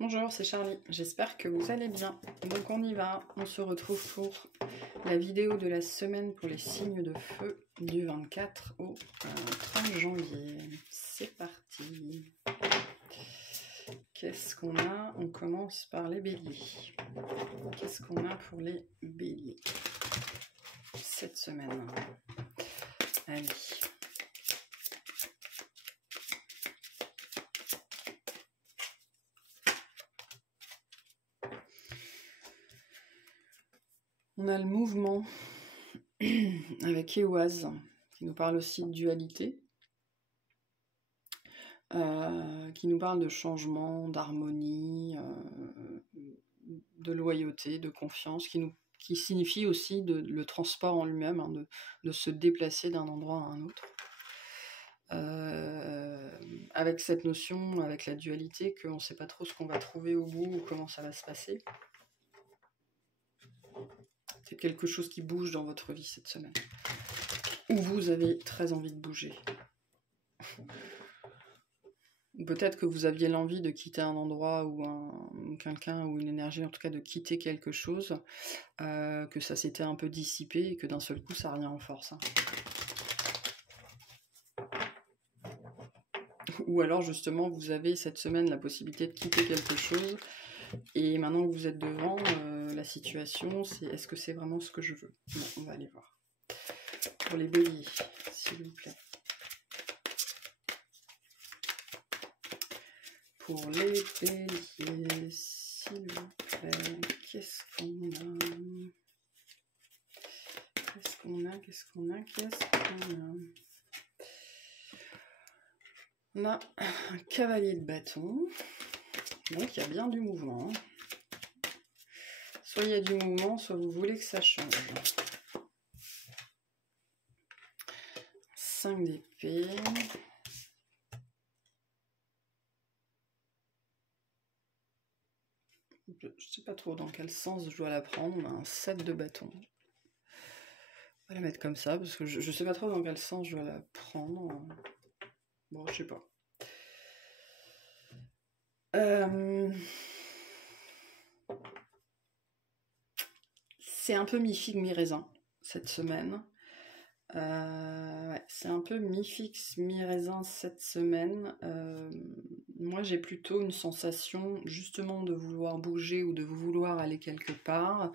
Bonjour, c'est Charlie, j'espère que vous allez bien. Donc on y va, on se retrouve pour la vidéo de la semaine pour les signes de feu du 24 au 30 janvier. C'est parti. Qu'est-ce qu'on a? On commence par les béliers. Qu'est-ce qu'on a pour les béliers cette semaine? Allez. On a le mouvement avec Éoise qui nous parle aussi de dualité, qui nous parle de changement, d'harmonie, de loyauté, de confiance, qui signifie aussi le transport en lui-même, hein, de se déplacer d'un endroit à un autre. Avec cette notion, avec la dualité, qu'on ne sait pas trop ce qu'on va trouver au bout ou comment ça va se passer. C'est quelque chose qui bouge dans votre vie cette semaine. Ou vous avez très envie de bouger. Peut-être que vous aviez l'envie de quitter un endroit ou quelqu'un ou une énergie, en tout cas de quitter quelque chose, que ça s'était un peu dissipé et que d'un seul coup ça revient en force. Hein. Ou alors justement vous avez cette semaine la possibilité de quitter quelque chose et maintenant que vous êtes devant la situation, c'est est-ce que c'est vraiment ce que je veux? Bon, on va aller voir. Pour les béliers, s'il vous plaît. Pour les béliers, s'il vous plaît, qu'est-ce qu'on a? Qu'est-ce qu'on a? Qu'est-ce qu'on a? Qu'est-ce qu'on a? On a un cavalier de bâton, donc il y a bien du mouvement. Soit il y a du mouvement, soit vous voulez que ça change. 5 d'épée. Je ne sais pas trop dans quel sens je dois la prendre. On a un 7 de bâton. On va la mettre comme ça, parce que je ne sais pas trop dans quel sens je dois la prendre. Bon, je sais pas. C'est un peu mi-figue, mi-raisin, cette semaine. Ouais, c'est un peu mi-fixe, mi-raisin cette semaine. Moi, j'ai plutôt une sensation, justement, de vouloir bouger ou de vouloir aller quelque part.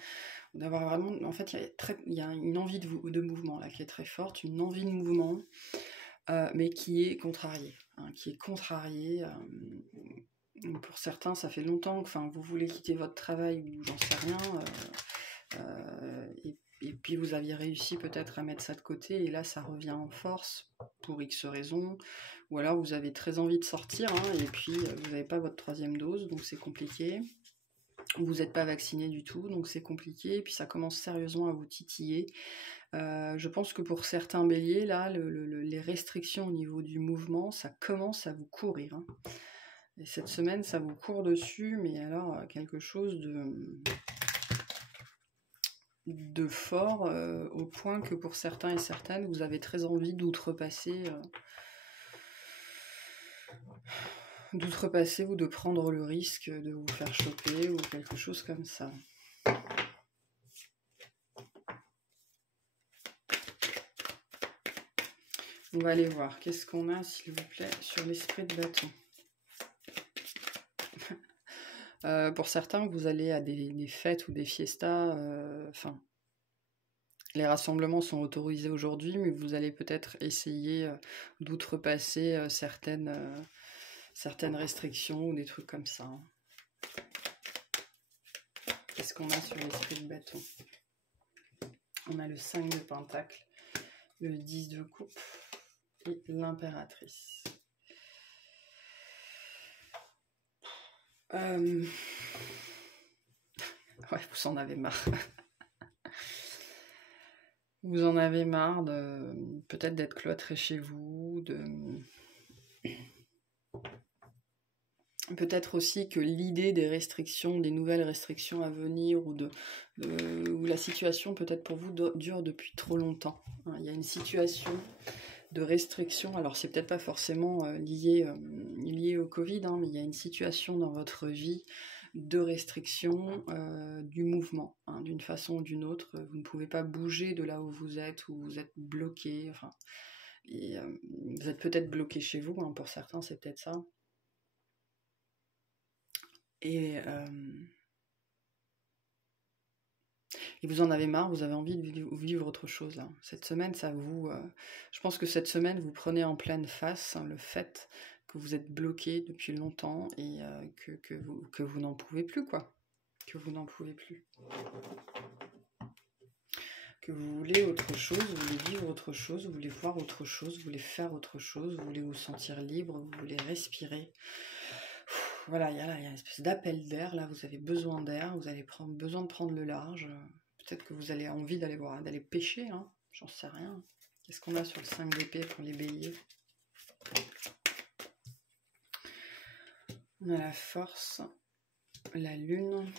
D'avoir vraiment... En fait, il y a une envie de mouvement, là, qui est très forte, une envie de mouvement, mais qui est contrariée. Hein, qui est contrariée. Pour certains, ça fait longtemps que vous voulez quitter votre travail ou j'en sais rien. Et puis vous aviez réussi peut-être à mettre ça de côté et là ça revient en force pour X raisons, ou alors vous avez très envie de sortir hein, et puis vous n'avez pas votre 3e dose donc c'est compliqué, vous n'êtes pas vacciné du tout donc c'est compliqué et puis ça commence sérieusement à vous titiller. Je pense que pour certains béliers là les restrictions au niveau du mouvement ça commence à vous courir hein. Et cette semaine ça vous court dessus mais alors quelque chose de fort au point que pour certains et certaines vous avez très envie d'outrepasser ou de prendre le risque de vous faire choper ou quelque chose comme ça. On va aller voir qu'est-ce qu'on a s'il vous plaît sur l'esprit de bâton. Pour certains, vous allez à des fêtes ou des fiestas, les rassemblements sont autorisés aujourd'hui, mais vous allez peut-être essayer d'outrepasser certaines restrictions ou des trucs comme ça. Hein. Qu'est-ce qu'on a sur l'esprit de bâton? On a le 5 de pentacle, le 10 de coupe et l'impératrice. Ouais, vous en avez marre. Vous en avez marre peut-être d'être cloîtré chez vous, peut-être aussi que l'idée des restrictions, des nouvelles restrictions à venir ou la situation peut-être pour vous dure depuis trop longtemps. Il y a une situation de restrictions. Alors c'est peut-être pas forcément lié au Covid, hein, mais il y a une situation dans votre vie de restriction du mouvement, hein, d'une façon ou d'une autre. Vous ne pouvez pas bouger de là où vous êtes bloqué. Enfin, et, vous êtes peut-être bloqué chez vous, hein, pour certains c'est peut-être ça. Et vous en avez marre, vous avez envie de vivre autre chose là. Cette semaine, je pense que cette semaine, vous prenez en pleine face, hein, le fait que vous êtes bloqué depuis longtemps et que vous n'en pouvez plus, quoi. Que vous n'en pouvez plus. Que vous voulez autre chose, vous voulez vivre autre chose, vous voulez voir autre chose, vous voulez faire autre chose, vous voulez vous sentir libre, vous voulez respirer. Voilà, il y a une espèce d'appel d'air, là, vous avez besoin d'air, vous avez besoin de prendre le large. Peut-être que vous avez envie d'aller pêcher, hein, j'en sais rien. Qu'est-ce qu'on a sur le 5 d'épée pour les béliers? On a la force, la lune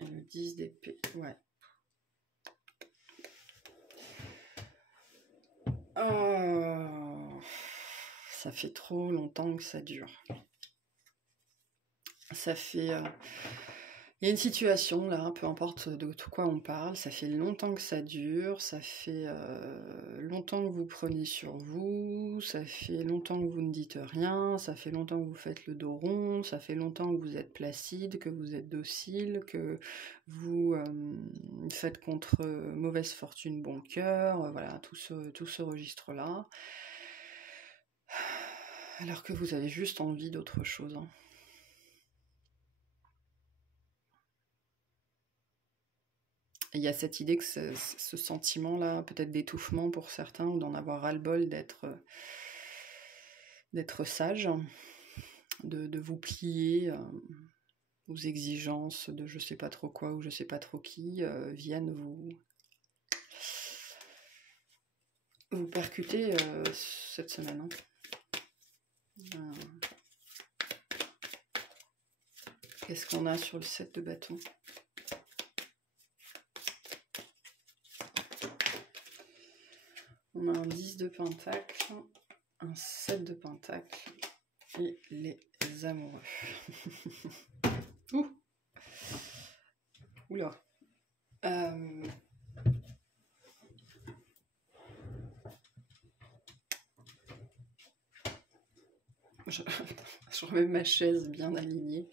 et le 10 d'épée, ouais. Oh, ça fait trop longtemps que ça dure. Ça fait... Il y a une situation là, peu importe de quoi on parle, ça fait longtemps que ça dure, ça fait longtemps que vous prenez sur vous, ça fait longtemps que vous ne dites rien, ça fait longtemps que vous faites le dos rond, ça fait longtemps que vous êtes placide, que vous êtes docile, que vous faites contre mauvaise fortune bon cœur, voilà, tout ce registre-là. Alors que vous avez juste envie d'autre chose, hein. Il y a cette idée que ce sentiment-là, peut-être d'étouffement pour certains, ou d'en avoir ras-le-bol d'être sage, de vous plier aux exigences de je sais pas trop quoi ou je sais pas trop qui, viennent vous percuter cette semaine. Hein. Qu'est-ce qu'on a sur le 7 de bâton ? On a un 10 de pentacle, un 7 de pentacle et les amoureux. Ouh. Oula. Je remets ma chaise bien alignée.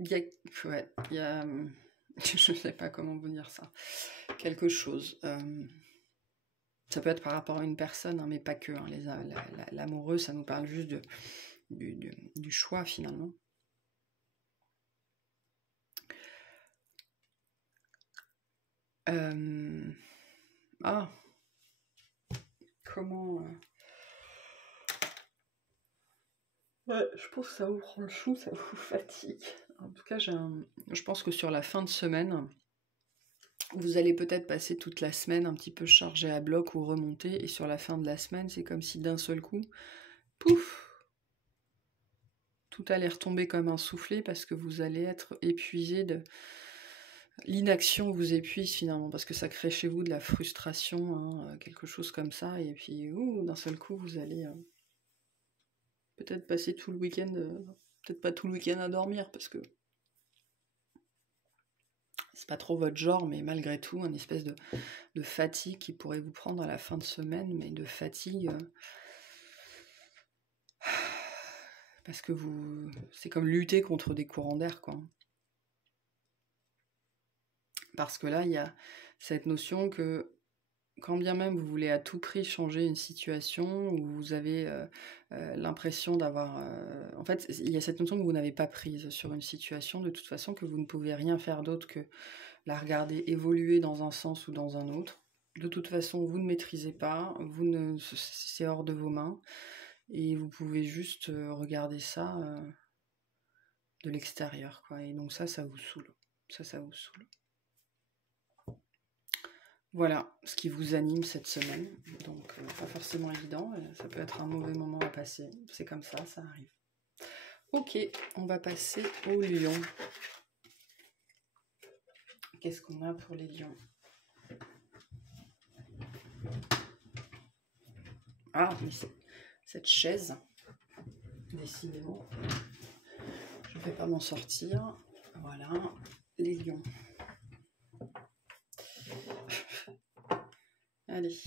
Il y a je ne sais pas comment vous dire ça. Quelque chose. Ça peut être par rapport à une personne, hein, mais pas que. Hein. L'amoureux, ça nous parle juste du choix, finalement. Comment... Ouais, je pense que ça vous prend le chou, ça vous fatigue. En tout cas, je pense que sur la fin de semaine, vous allez peut-être passer toute la semaine un petit peu chargé à bloc ou remonter, et sur la fin de la semaine, c'est comme si d'un seul coup, pouf, tout allait retomber comme un soufflet parce que vous allez être épuisé de... L'inaction vous épuise finalement, parce que ça crée chez vous de la frustration, hein, quelque chose comme ça, et puis d'un seul coup, vous allez peut-être passer tout le week-end, peut-être pas tout le week-end à dormir, parce que c'est pas trop votre genre, mais malgré tout, une espèce de fatigue qui pourrait vous prendre à la fin de semaine, mais de fatigue... parce que c'est comme lutter contre des courants d'air, quoi. Parce que là, il y a cette notion que, quand bien même vous voulez à tout prix changer une situation, où vous avez l'impression d'avoir... en fait, il y a cette notion que vous n'avez pas prise sur une situation, de toute façon, que vous ne pouvez rien faire d'autre que la regarder évoluer dans un sens ou dans un autre. De toute façon, vous ne maîtrisez pas, c'est hors de vos mains, et vous pouvez juste regarder ça de l'extérieur, quoi. Et donc ça vous saoule. Ça vous saoule. Voilà ce qui vous anime cette semaine. Donc pas forcément évident, ça peut être un mauvais moment à passer. C'est comme ça arrive. Ok, on va passer au lion. Qu'est-ce qu'on a pour les lions? Ah, mais cette chaise, décidément, je ne vais pas m'en sortir. Voilà, les lions. Allez.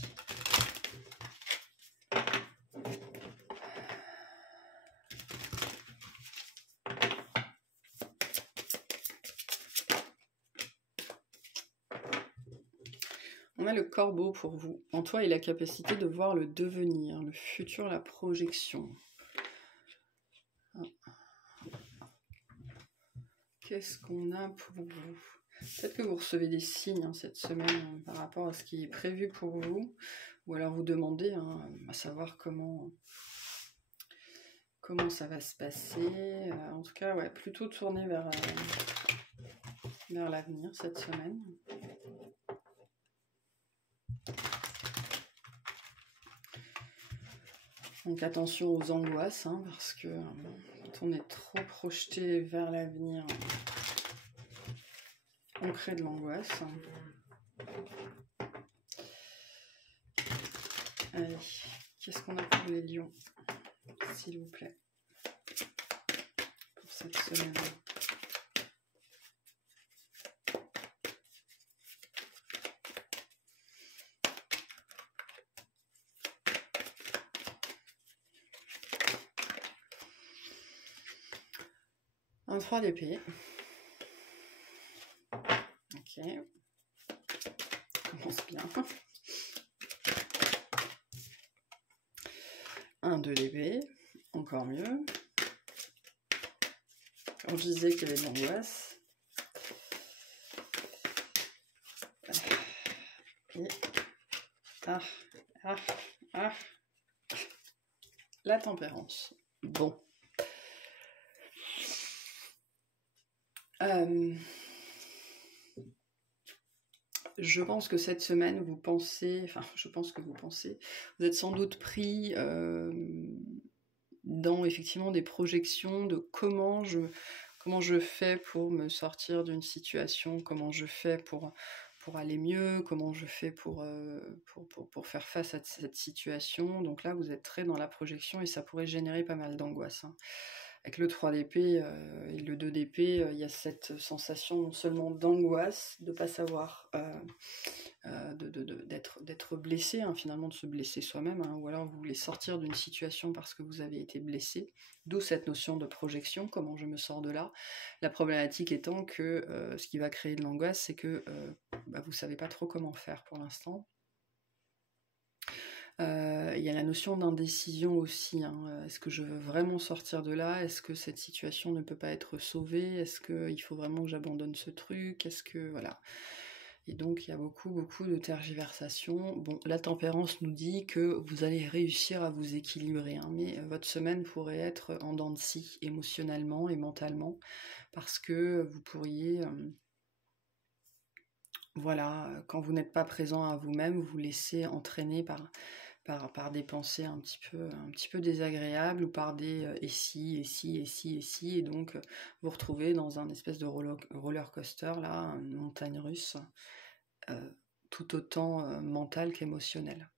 On a le corbeau pour vous. En toi, il a la capacité de voir le devenir, le futur, la projection. Qu'est-ce qu'on a pour vous? Peut-être que vous recevez des signes cette semaine par rapport à ce qui est prévu pour vous. Ou alors vous demandez à savoir comment ça va se passer. En tout cas, ouais, plutôt tourné vers l'avenir cette semaine. Donc attention aux angoisses, parce que quand on est trop projeté vers l'avenir, on crée de l'angoisse. Allez, qu'est-ce qu'on a pour les lions, s'il vous plaît, pour cette semaine? Un 3 d'épée. Ok. Commence bien. Un 2 d'épée. Encore mieux. On disait qu'il y avait de l'angoisse. Et... La tempérance. Bon. Je pense que cette semaine, vous êtes sans doute pris dans effectivement des projections de comment je fais pour me sortir d'une situation, comment je fais pour aller mieux, comment je fais pour faire face à cette situation. Donc là, vous êtes très dans la projection et ça pourrait générer pas mal d'angoisse. Avec le 3 d'épée et le 2 d'épée, il y a cette sensation non seulement d'angoisse, de ne pas savoir, d'être blessé, finalement de se blesser soi-même, ou alors vous voulez sortir d'une situation parce que vous avez été blessé, d'où cette notion de projection, comment je me sors de là. La problématique étant que ce qui va créer de l'angoisse, c'est que vous ne savez pas trop comment faire pour l'instant. Il y a la notion d'indécision aussi. Est-ce que je veux vraiment sortir de là? Est-ce que cette situation ne peut pas être sauvée? Est-ce qu'il faut vraiment que j'abandonne ce truc? Est-ce que... Voilà. Et donc, il y a beaucoup de tergiversations. Bon, la tempérance nous dit que vous allez réussir à vous équilibrer, mais votre semaine pourrait être en dents de scie, émotionnellement et mentalement, parce que vous pourriez... voilà, quand vous n'êtes pas présent à vous-même, vous vous laissez entraîner par des pensées un petit peu désagréables ou par des et si, et donc vous retrouvez dans un espèce de roller coaster, là, une montagne russe, tout autant mentale qu'émotionnelle.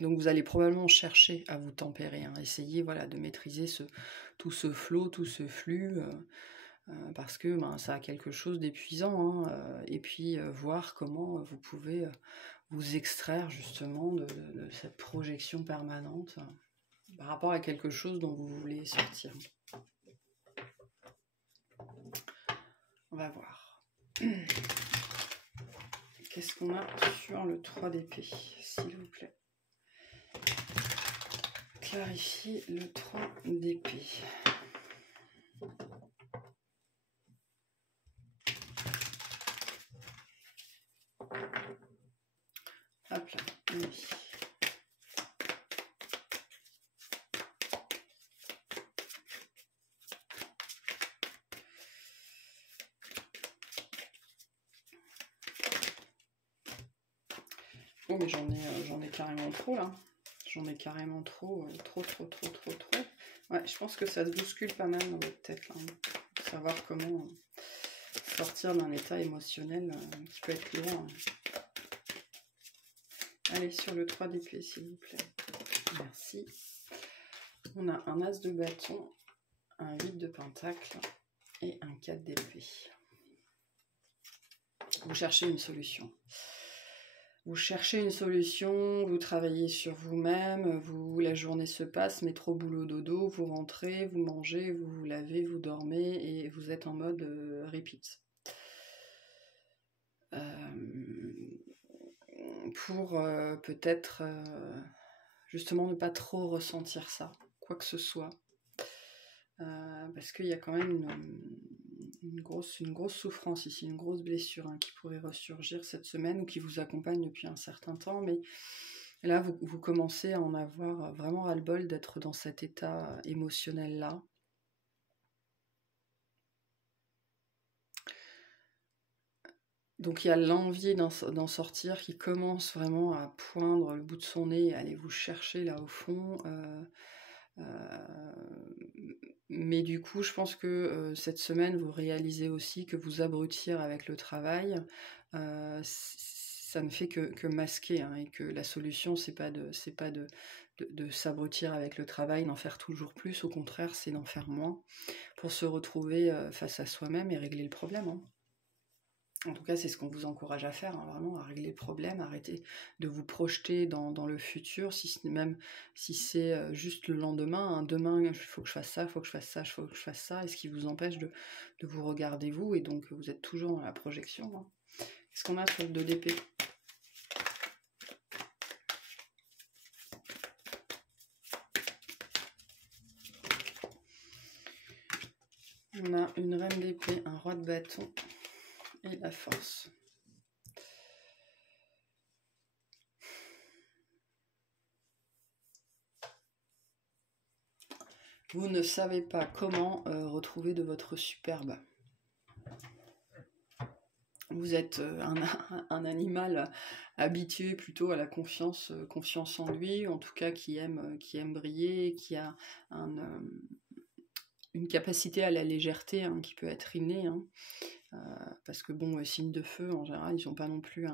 Donc vous allez probablement chercher à vous tempérer, essayer de maîtriser tout ce flot, tout ce flux, parce que ça a quelque chose d'épuisant, et puis voir comment vous pouvez vous extraire justement de cette projection permanente par rapport à quelque chose dont vous voulez sortir. On va voir. Qu'est-ce qu'on a sur le 3 d'épée, s'il vous plaît? Clarifier le 3 d'épée. Hop là, oui. Oh mais j'en ai carrément trop là. j'en ai carrément trop. Ouais, je pense que ça se bouscule pas mal dans votre tête, là. Pour savoir comment sortir d'un état émotionnel qui peut être lourd. Allez, sur le 3 d'épée, s'il vous plaît. Merci. On a un as de bâton, un 8 de pentacle et un 4 d'épée. Vous cherchez une solution. Vous cherchez une solution, vous travaillez sur vous-même, la journée se passe, métro, boulot, dodo, vous rentrez, vous mangez, vous vous lavez, vous dormez et vous êtes en mode repeat. Pour peut-être justement ne pas trop ressentir ça, quoi que ce soit. Parce qu'il y a quand même une grosse souffrance ici, une grosse blessure qui pourrait ressurgir cette semaine ou qui vous accompagne depuis un certain temps, mais là vous commencez à en avoir vraiment ras-le-bol d'être dans cet état émotionnel-là. Donc il y a l'envie d'en sortir qui commence vraiment à poindre le bout de son nez et aller vous chercher là au fond. Mais du coup, je pense que cette semaine, vous réalisez aussi que vous abrutir avec le travail, ça ne fait que masquer, et que la solution, c'est pas de s'abrutir avec le travail, d'en faire toujours plus, au contraire, c'est d'en faire moins, pour se retrouver face à soi-même et régler le problème. En tout cas, c'est ce qu'on vous encourage à faire, vraiment, à régler le problème, arrêter de vous projeter dans le futur, même si c'est juste le lendemain. Demain, il faut que je fasse ça, il faut que je fasse ça, il faut que je fasse ça, et ce qui vous empêche de vous regarder vous, et donc vous êtes toujours dans la projection. Qu'est-ce qu'on a sur le 2 d'épée? On a une reine d'épée, un roi de bâton et la force. Vous ne savez pas comment retrouver de votre superbe. Vous êtes un animal habitué plutôt à la confiance en lui, en tout cas qui aime briller, qui a une capacité à la légèreté qui peut être innée. Parce que bon, signe de feu, en général, ils n'ont pas non plus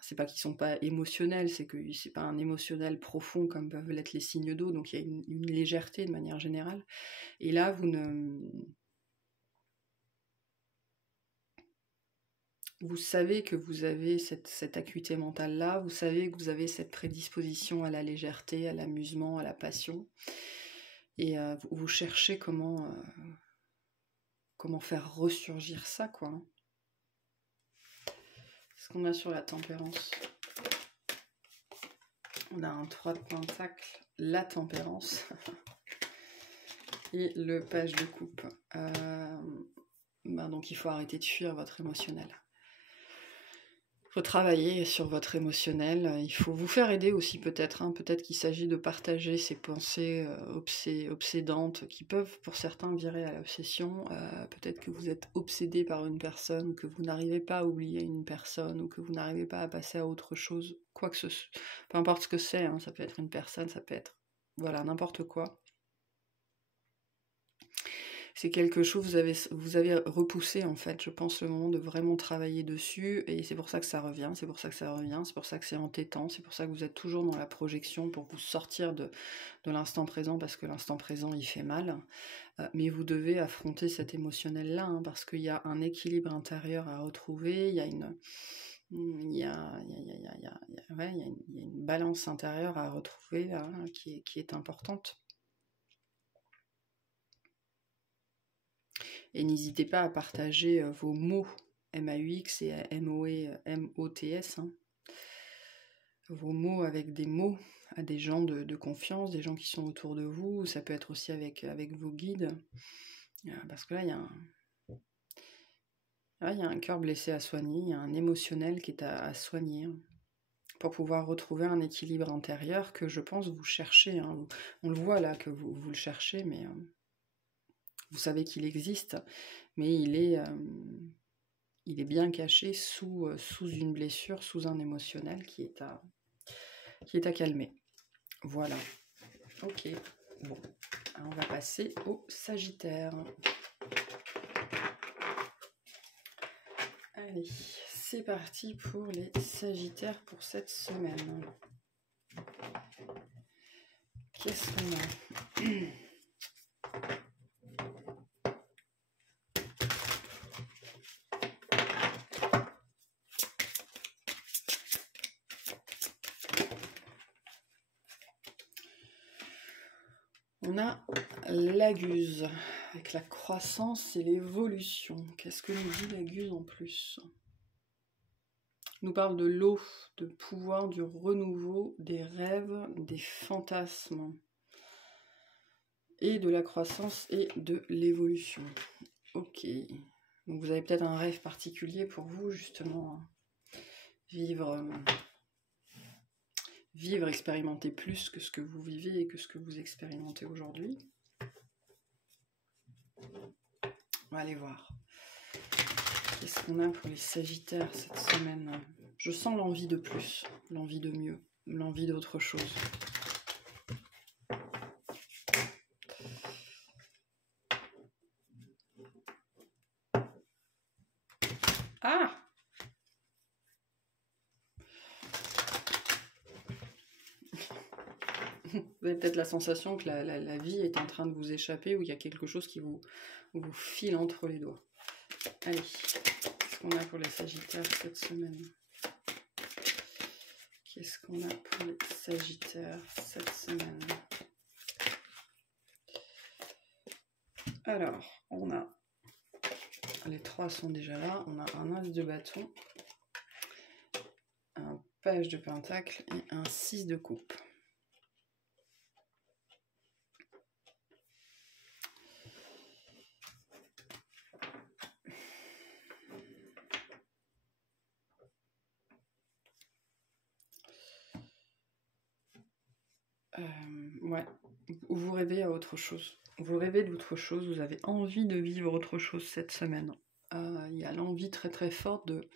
c'est pas qu'ils sont pas émotionnels, c'est que c'est pas un émotionnel profond comme peuvent l'être les signes d'eau, donc il y a une légèreté de manière générale. Et là, vous savez que vous avez cette acuité mentale-là, vous savez que vous avez cette prédisposition à la légèreté, à l'amusement, à la passion, et vous cherchez comment faire ressurgir ça, quoi. Ce qu'on a sur la tempérance. On a un 3 de pentacle, la tempérance, et le page de coupe. Donc il faut arrêter de fuir votre émotionnel. Il faut travailler sur votre émotionnel, il faut vous faire aider aussi peut-être, peut-être qu'il s'agit de partager ces pensées obsédantes qui peuvent pour certains virer à l'obsession, peut-être que vous êtes obsédé par une personne, ou que vous n'arrivez pas à oublier une personne, ou que vous n'arrivez pas à passer à autre chose, quoi que ce soit, peu importe ce que c'est, ça peut être une personne, ça peut être, voilà, n'importe quoi. C'est quelque chose, vous avez repoussé en fait, je pense, le moment de vraiment travailler dessus, et c'est pour ça que ça revient, c'est pour ça que c'est entêtant, c'est pour ça que vous êtes toujours dans la projection pour vous sortir de l'instant présent, parce que l'instant présent il fait mal, mais vous devez affronter cet émotionnel-là, parce qu'il y a un équilibre intérieur à retrouver, il y a une balance intérieure à retrouver qui est importante. Et n'hésitez pas à partager vos mots, M-A-U-X et M-O-T-S, vos mots avec des mots à des gens de confiance, des gens qui sont autour de vous. Ça peut être aussi avec vos guides, parce que là, il y a un cœur blessé à soigner, il y a un émotionnel qui est à soigner, pour pouvoir retrouver un équilibre intérieur que je pense vous cherchez. On le voit là que vous le cherchez, mais vous savez qu'il existe, mais il est bien caché sous une blessure, sous un émotionnel qui est à calmer. Voilà. Ok. Bon. Alors, on va passer au Sagittaire. Allez, c'est parti pour les Sagittaires pour cette semaine. Qu'est-ce qu'on a? On a la Guse, avec la croissance et l'évolution. Qu'est-ce que nous dit la Guse en plus? Nous parle de l'eau, de pouvoir, du renouveau, des rêves, des fantasmes, et de la croissance et de l'évolution. Ok. Donc vous avez peut-être un rêve particulier pour vous, justement. Vivre, expérimenter plus que ce que vous vivez et que ce que vous expérimentez aujourd'hui. On va aller voir. Qu'est-ce qu'on a pour les Sagittaires cette semaine? Je sens l'envie de plus, l'envie de mieux, l'envie d'autre chose. Ah! Vous avez peut-être la sensation que la vie est en train de vous échapper ou il y a quelque chose qui vous file entre les doigts. Allez, qu'est-ce qu'on a pour les Sagittaires cette semaine? Qu'est-ce qu'on a pour les Sagittaires cette semaine? Alors, on a... Les trois sont déjà là. On a un As de bâton, un Page de pentacle et un 6 de coupe. Ouais, vous rêvez à autre chose. Vous rêvez d'autre chose, vous avez envie de vivre autre chose cette semaine. Il y a l'envie très très forte de...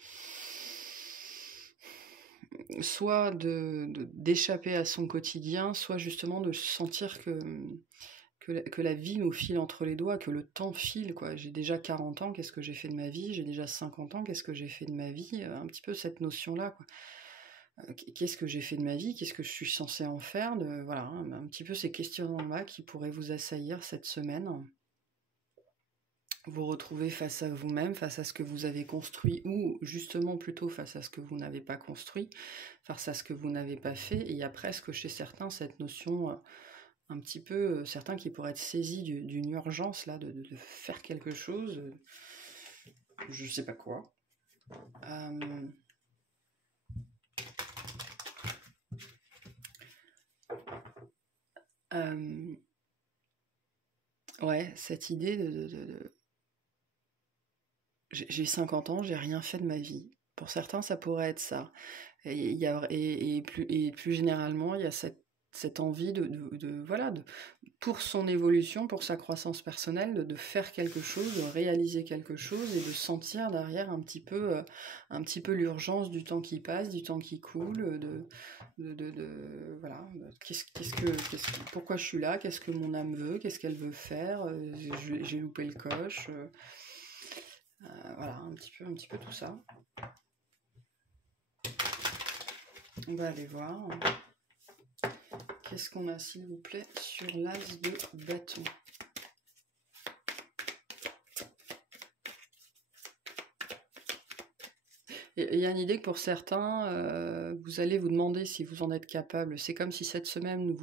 soit d'échapper à son quotidien, soit justement de sentir que la vie nous file entre les doigts, que le temps file, quoi. J'ai déjà 40 ans, qu'est-ce que j'ai fait de ma vie? J'ai déjà 50 ans, qu'est-ce que j'ai fait de ma vie? Un petit peu cette notion-là, quoi. Qu'est-ce que j'ai fait de ma vie? Qu'est-ce que je suis censée en faire? Voilà, un petit peu ces questionnements-là qui pourraient vous assaillir cette semaine. Vous retrouver face à vous-même, face à ce que vous avez construit, ou justement plutôt face à ce que vous n'avez pas construit, face à ce que vous n'avez pas fait. Et il y a presque chez certains cette notion un petit peu, certains qui pourraient être saisis d'une urgence là, de faire quelque chose, je sais pas quoi. Ouais, cette idée de j'ai 50 ans, j'ai rien fait de ma vie. Pour certains, ça pourrait être ça. Et plus généralement, il y a cette envie voilà, pour son évolution, pour sa croissance personnelle, de faire quelque chose, de réaliser quelque chose et de sentir derrière un petit peu l'urgence du temps qui passe, du temps qui coule, voilà, pourquoi je suis là, qu'est-ce que mon âme veut, qu'est-ce qu'elle veut faire, j'ai loupé le coche, voilà, un petit peu tout ça. On va aller voir. Qu'est-ce qu'on a, s'il vous plaît, sur l'As de bâton? Il y a une idée que pour certains, vous allez vous demander si vous en êtes capable. C'est comme si cette semaine,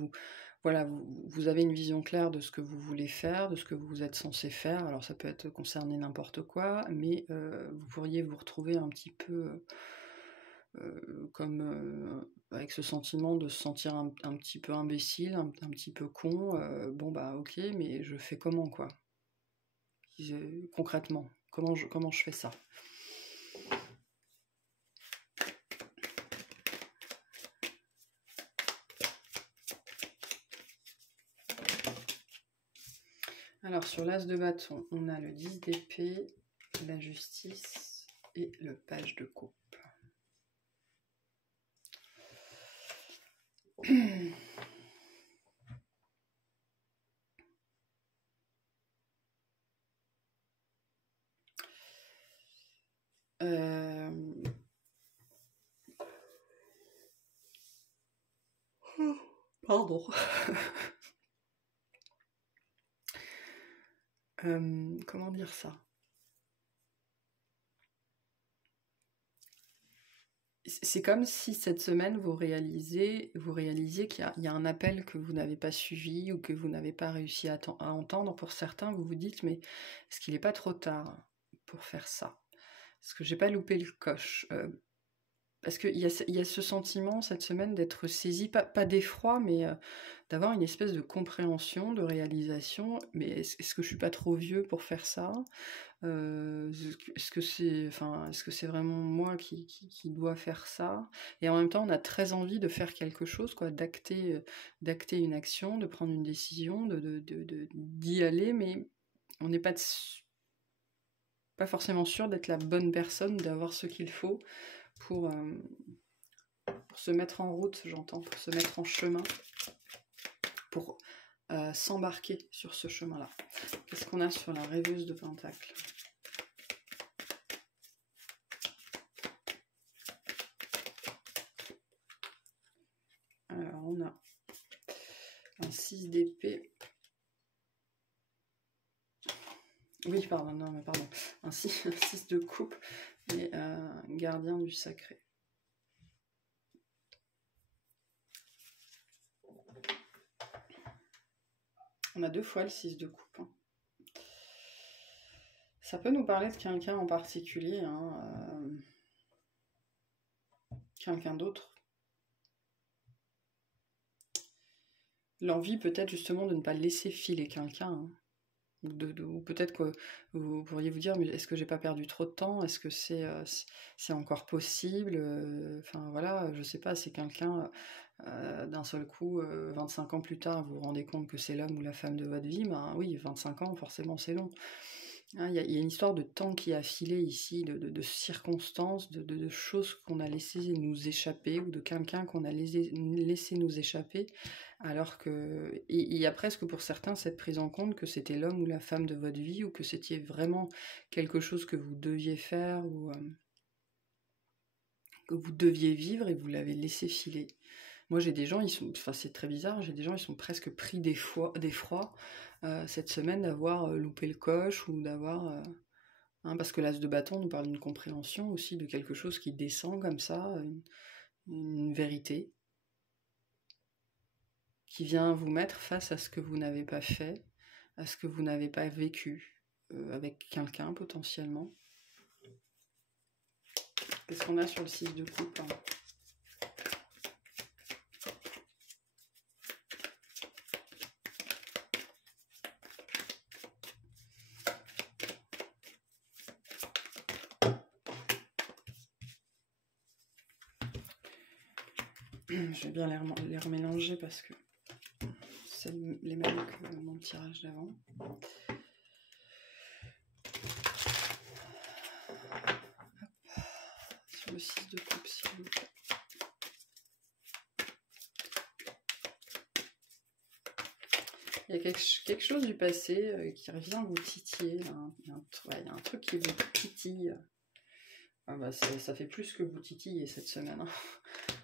vous avez une vision claire de ce que vous voulez faire, de ce que vous êtes censé faire. Alors ça peut être concerner n'importe quoi, mais vous pourriez vous retrouver un petit peu comme avec ce sentiment de se sentir un petit peu imbécile, un petit peu con. Bon bah ok, mais je fais comment, quoi? Concrètement, comment je fais ça? Alors, sur l'As de bâton, on a le 10 d'épée, la justice et le Page de coupe. Euh, Pardon. Comment dire ça? C'est comme si cette semaine vous réalisiez qu'il y a un appel que vous n'avez pas suivi ou que vous n'avez pas réussi à entendre. Pour certains, vous vous dites, mais est-ce qu'il n'est pas trop tard pour faire ça? Est-ce que j'ai pas loupé le coche? Parce qu'il y a ce sentiment cette semaine d'être saisi, pas d'effroi, mais d'avoir une espèce de compréhension, de réalisation. Mais est-ce que je suis pas trop vieux pour faire ça? Est-ce que c'est vraiment moi qui dois faire ça? Et en même temps, on a très envie de faire quelque chose, quoi, d'acter une action, de prendre une décision, d'y aller, mais on n'est pas forcément sûr d'être la bonne personne, d'avoir ce qu'il faut pour, pour se mettre en route, j'entends, pour se mettre en chemin, pour s'embarquer sur ce chemin-là. Qu'est-ce qu'on a sur la rêveuse de Pentacle? Alors, on a un 6 d'épée. Oui, pardon, non, mais pardon. Un 6 de coupe, mais gardien du sacré. On a 2 fois le 6 de coupe. Hein. Ça peut nous parler de quelqu'un en particulier, hein, quelqu'un d'autre. L'envie peut-être justement de ne pas laisser filer quelqu'un. Hein. Ou peut-être que vous pourriez vous dire, mais est-ce que j'ai pas perdu trop de temps? Est-ce que c'est encore possible? Enfin voilà, je sais pas, c'est quelqu'un d'un seul coup, 25 ans plus tard, vous vous rendez compte que c'est l'homme ou la femme de votre vie, ben oui, 25 ans, forcément c'est long. Hein, y a une histoire de temps qui a filé ici, de circonstances, de choses qu'on a laissé nous échapper, ou de quelqu'un qu'on a laissé nous échapper, alors que il y a presque pour certains cette prise en compte que c'était l'homme ou la femme de votre vie, ou que c'était vraiment quelque chose que vous deviez faire, ou que vous deviez vivre, et vous l'avez laissé filer. Moi j'ai des gens, enfin c'est très bizarre, j'ai des gens, ils sont presque pris d'effroi cette semaine d'avoir loupé le coche, ou d'avoir... Hein, parce que l'as de bâton nous parle d'une compréhension aussi de quelque chose qui descend comme ça, une vérité, qui vient vous mettre face à ce que vous n'avez pas fait, à ce que vous n'avez pas vécu avec quelqu'un potentiellement. Qu'est-ce qu'on a sur le 6 de coupe? Hein? Je vais bien les remélanger parce que c'est les mêmes que mon tirage d'avant. Sur le 6 de coupe, s'il vous plaît. Il y a quelque chose du passé qui revient vous titiller. Il y a un truc qui vous titille. Ah bah ça fait plus que vous titiller cette semaine. Hein.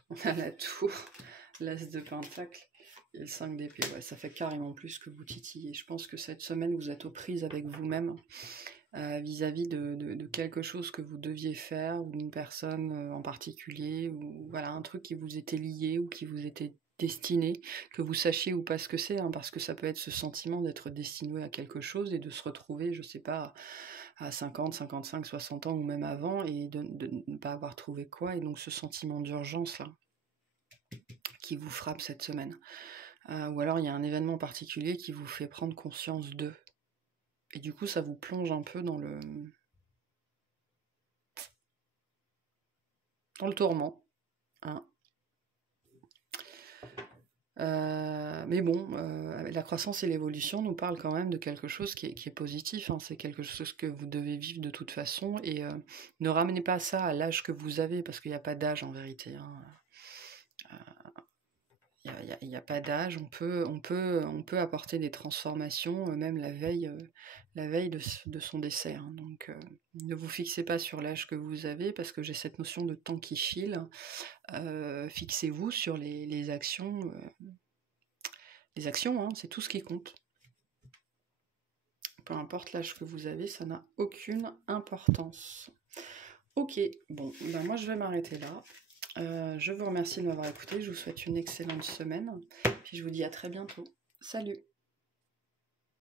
On a la tour, l'as de pentacle et le 5 d'épée. Ouais, ça fait carrément plus que vous titiller. Je pense que cette semaine, vous êtes aux prises avec vous-même vis-à-vis de quelque chose que vous deviez faire, ou d'une personne en particulier, ou voilà, un truc qui vous était lié ou qui vous était destiné, que vous sachiez ou pas ce que c'est, hein, parce que ça peut être ce sentiment d'être destiné à quelque chose et de se retrouver, je sais pas, à 50, 55, 60 ans ou même avant, et de ne pas avoir trouvé quoi, et donc ce sentiment d'urgence là qui vous frappe cette semaine. Ou alors il y a un événement particulier qui vous fait prendre conscience d'eux. Et du coup ça vous plonge un peu dans le tourment. Hein. Mais bon, la croissance et l'évolution nous parlent quand même de quelque chose qui est positif, hein. C'est quelque chose que vous devez vivre de toute façon, et ne ramenez pas ça à l'âge que vous avez, parce qu'il n'y a pas d'âge en vérité. Hein. Il n'y a pas d'âge, on peut apporter des transformations, même la veille de son décès, hein. Donc, ne vous fixez pas sur l'âge que vous avez, parce que j'ai cette notion de temps qui file. Fixez-vous sur les actions. Les actions, hein, c'est tout ce qui compte. Peu importe l'âge que vous avez, ça n'a aucune importance. Ok, bon, ben moi je vais m'arrêter là. Je vous remercie de m'avoir écouté, je vous souhaite une excellente semaine, puis je vous dis à très bientôt. Salut!